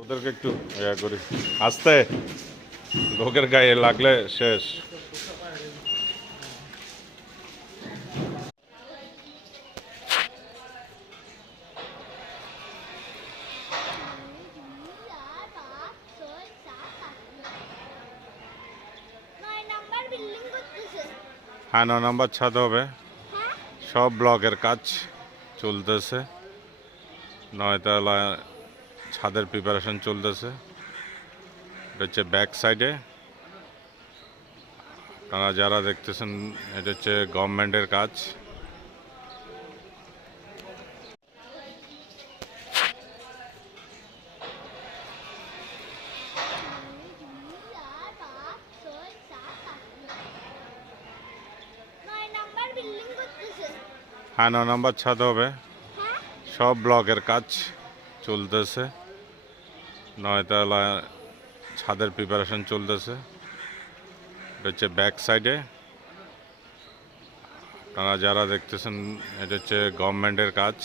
ওদেরকে একটু ইয়া করি আস্তে, লোকের গায়ে লাগলে শেষ। হ্যাঁ, 9 নম্বর ছাদ হবে, সব ব্লকের কাজ চলতেছে। 9 তলা ছাদের প্রিপারেশন চলতেছে। এটা হচ্ছে ব্যাক সাইডে, আপনারা যারা দেখতেছেন এটা হচ্ছে গভর্নমেন্টের কাজ। হ্যাঁ, 9 নম্বর ছাদ হবে, সব ব্লকের কাজ চলতেছে। 9 তলা ছাদের প্রিপারেশন চলতেছে। এটা হচ্ছে ব্যাক সাইডে, আপনারা যারা দেখতেছেন এটা হচ্ছে গভর্নমেন্টের কাজ।